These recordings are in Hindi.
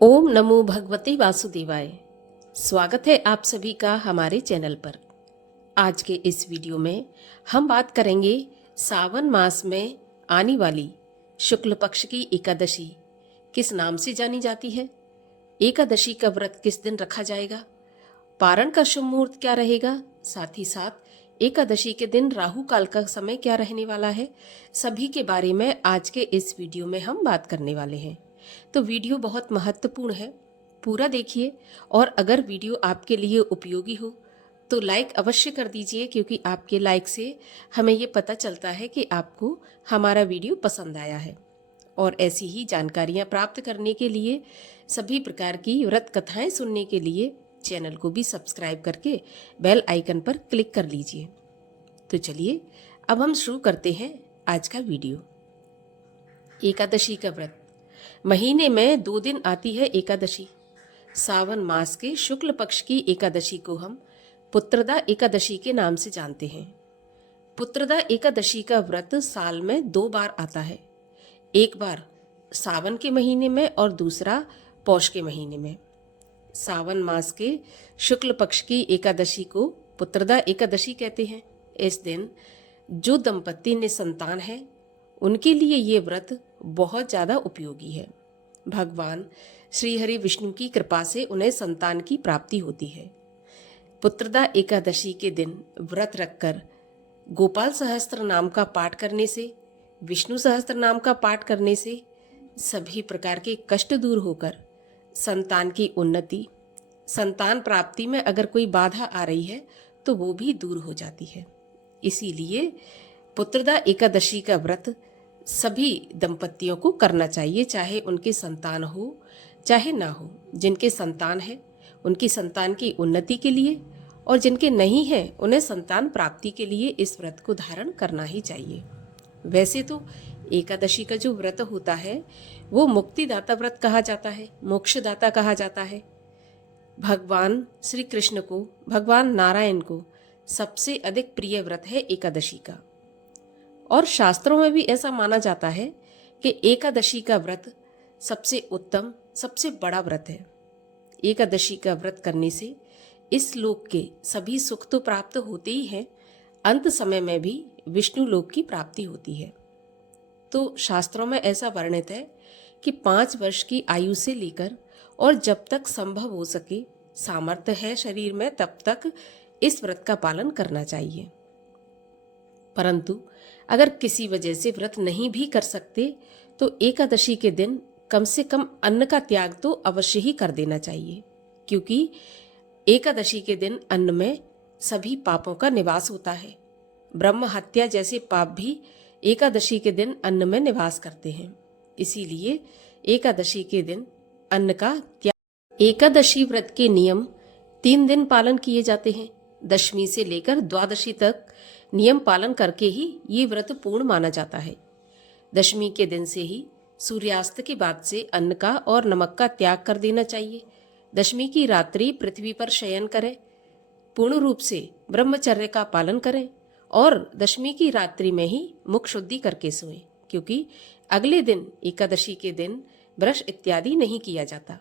ओम नमो भगवते वासुदेवाय। स्वागत है आप सभी का हमारे चैनल पर। आज के इस वीडियो में हम बात करेंगे सावन मास में आने वाली शुक्ल पक्ष की एकादशी किस नाम से जानी जाती है, एकादशी का व्रत किस दिन रखा जाएगा, पारण का शुभ मुहूर्त क्या रहेगा, साथ ही साथ एकादशी के दिन राहु काल का समय क्या रहने वाला है, सभी के बारे में आज के इस वीडियो में हम बात करने वाले हैं। तो वीडियो बहुत महत्वपूर्ण है, पूरा देखिए। और अगर वीडियो आपके लिए उपयोगी हो तो लाइक अवश्य कर दीजिए, क्योंकि आपके लाइक से हमें ये पता चलता है कि आपको हमारा वीडियो पसंद आया है। और ऐसी ही जानकारियाँ प्राप्त करने के लिए, सभी प्रकार की व्रत कथाएं सुनने के लिए चैनल को भी सब्सक्राइब करके बेल आइकन पर क्लिक कर लीजिए। तो चलिए अब हम शुरू करते हैं आज का वीडियो। एकादशी का व्रत। महीने में 2 दिन आती है एकादशी। सावन मास के शुक्ल पक्ष की एकादशी को हम पुत्रदा एकादशी के नाम से जानते हैं। पुत्रदा एकादशी का व्रत साल में 2 बार आता है, एक बार सावन के महीने में और दूसरा पौष के महीने में। सावन मास के शुक्ल पक्ष की एकादशी को पुत्रदा एकादशी कहते हैं। इस दिन जो दंपत्ति ने संतान है उनके लिए ये व्रत बहुत ज़्यादा उपयोगी है। भगवान श्री हरि विष्णु की कृपा से उन्हें संतान की प्राप्ति होती है। पुत्रदा एकादशी के दिन व्रत रखकर गोपाल सहस्त्र नाम का पाठ करने से, विष्णु सहस्त्र नाम का पाठ करने से सभी प्रकार के कष्ट दूर होकर संतान की उन्नति, संतान प्राप्ति में अगर कोई बाधा आ रही है तो वो भी दूर हो जाती है। इसीलिए पुत्रदा एकादशी का व्रत सभी दंपत्तियों को करना चाहिए, चाहे उनके संतान हो चाहे ना हो। जिनके संतान है उनकी संतान की उन्नति के लिए, और जिनके नहीं है उन्हें संतान प्राप्ति के लिए इस व्रत को धारण करना ही चाहिए। वैसे तो एकादशी का जो व्रत होता है वो मुक्तिदाता व्रत कहा जाता है, मोक्षदाता कहा जाता है। भगवान श्री कृष्ण को, भगवान नारायण को सबसे अधिक प्रिय व्रत है एकादशी का। और शास्त्रों में भी ऐसा माना जाता है कि एकादशी का व्रत सबसे उत्तम, सबसे बड़ा व्रत है। एकादशी का व्रत करने से इस लोक के सभी सुख तो प्राप्त होते ही हैं, अंत समय में भी विष्णु लोक की प्राप्ति होती है। तो शास्त्रों में ऐसा वर्णित है कि 5 वर्ष की आयु से लेकर और जब तक संभव हो सके, सामर्थ्य है शरीर में, तब तक इस व्रत का पालन करना चाहिए। परंतु अगर किसी वजह से व्रत नहीं भी कर सकते तो एकादशी के दिन कम से कम अन्न का त्याग तो अवश्य ही कर देना चाहिए, क्योंकि एकादशी के दिन अन्न में सभी पापों का निवास होता है। ब्रह्म हत्या जैसे पाप भी एकादशी के दिन अन्न में निवास करते हैं। इसीलिए एकादशी के दिन अन्न का त्याग। एकादशी व्रत के नियम 3 दिन पालन किए जाते हैं। दशमी से लेकर द्वादशी तक नियम पालन करके ही ये व्रत पूर्ण माना जाता है। दशमी के दिन से ही सूर्यास्त के बाद से अन्न का और नमक का त्याग कर देना चाहिए। दशमी की रात्रि पृथ्वी पर शयन करें, पूर्ण रूप से ब्रह्मचर्य का पालन करें और दशमी की रात्रि में ही मुख शुद्धि करके सोएं, क्योंकि अगले दिन एकादशी के दिन ब्रश इत्यादि नहीं किया जाता।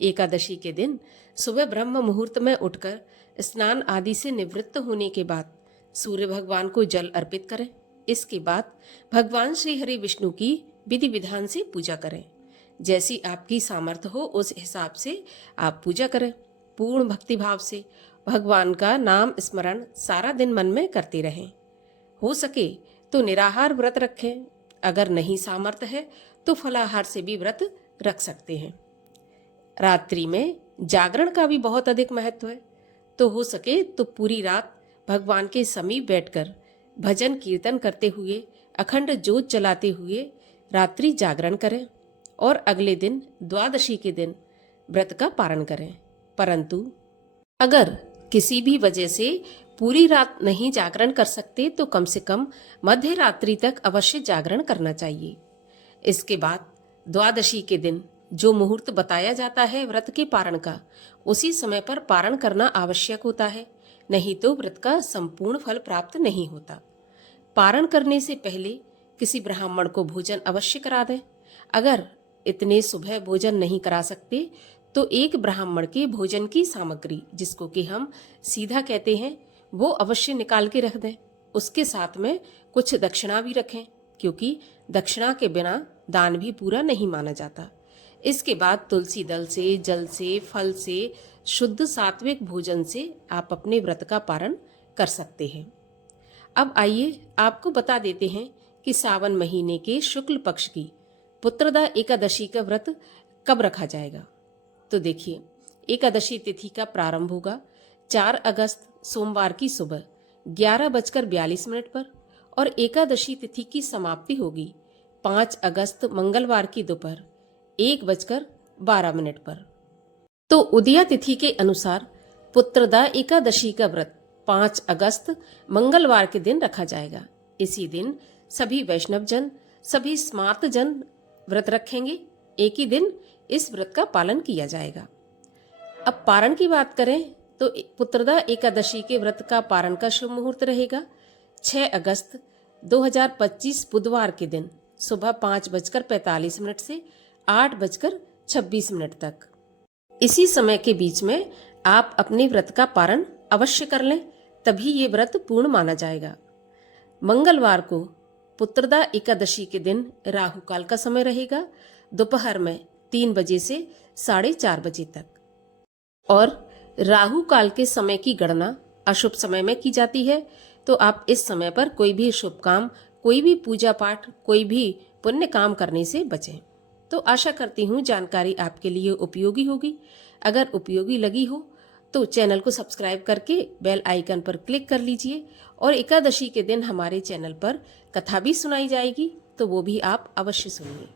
एकादशी के दिन सुबह ब्रह्म मुहूर्त में उठकर स्नान आदि से निवृत्त होने के बाद सूर्य भगवान को जल अर्पित करें। इसके बाद भगवान श्री हरि विष्णु की विधि विधान से पूजा करें। जैसी आपकी सामर्थ्य हो उस हिसाब से आप पूजा करें। पूर्ण भक्ति भाव से भगवान का नाम स्मरण सारा दिन मन में करते रहें। हो सके तो निराहार व्रत रखें। अगर नहीं सामर्थ्य है तो फलाहार से भी व्रत रख सकते हैं। रात्रि में जागरण का भी बहुत अधिक महत्व है, तो हो सके तो पूरी रात भगवान के समीप बैठकर भजन कीर्तन करते हुए, अखंड ज्योत जलाते हुए रात्रि जागरण करें और अगले दिन द्वादशी के दिन व्रत का पारण करें। परंतु अगर किसी भी वजह से पूरी रात नहीं जागरण कर सकते तो कम से कम मध्य रात्रि तक अवश्य जागरण करना चाहिए। इसके बाद द्वादशी के दिन जो मुहूर्त बताया जाता है व्रत के पारण का, उसी समय पर पारण करना आवश्यक होता है, नहीं तो व्रत का संपूर्ण फल प्राप्त नहीं होता। पारण करने से पहले किसी ब्राह्मण को भोजन अवश्य करा दें। अगर इतने सुबह भोजन नहीं करा सकते तो एक ब्राह्मण के भोजन की सामग्री, जिसको कि हम सीधा कहते हैं, वो अवश्य निकाल के रख दें। उसके साथ में कुछ दक्षिणा भी रखें, क्योंकि दक्षिणा के बिना दान भी पूरा नहीं माना जाता। इसके बाद तुलसी दल से, जल से, फल से, शुद्ध सात्विक भोजन से आप अपने व्रत का पारण कर सकते हैं। अब आइए आपको बता देते हैं कि सावन महीने के शुक्ल पक्ष की पुत्रदा एकादशी का व्रत कब रखा जाएगा। तो देखिए, एकादशी तिथि का प्रारंभ होगा 4 अगस्त सोमवार की सुबह 11:42 पर और एकादशी तिथि की समाप्ति होगी 5 अगस्त मंगलवार की दोपहर 1:12 पर। तो उदया तिथि के अनुसार पुत्रदा एकादशी का व्रत 5 अगस्त मंगलवार के दिन रखा जाएगा। इसी दिन सभी वैष्णव जन, सभी स्मार्त जन व्रत रखेंगे। एक ही दिन इस व्रत का पालन किया जाएगा। अब पारण की बात करें तो पुत्रदा एकादशी के व्रत का पारण का शुभ मुहूर्त रहेगा 6 अगस्त 2025 बुधवार के दिन सुबह 5:45 से 8:26 तक। इसी समय के बीच में आप अपने व्रत का पारण अवश्य कर लें, तभी ये व्रत पूर्ण माना जाएगा। मंगलवार को पुत्रदा एकादशी के दिन राहु काल का समय रहेगा दोपहर में 3 बजे से 4:30 बजे तक। और राहु काल के समय की गणना अशुभ समय में की जाती है, तो आप इस समय पर कोई भी शुभ काम, कोई भी पूजा पाठ, कोई भी पुण्य काम करने से बचें। तो आशा करती हूँ जानकारी आपके लिए उपयोगी होगी। अगर उपयोगी लगी हो तो चैनल को सब्सक्राइब करके बेल आइकन पर क्लिक कर लीजिए। और एकादशी के दिन हमारे चैनल पर कथा भी सुनाई जाएगी, तो वो भी आप अवश्य सुनिए।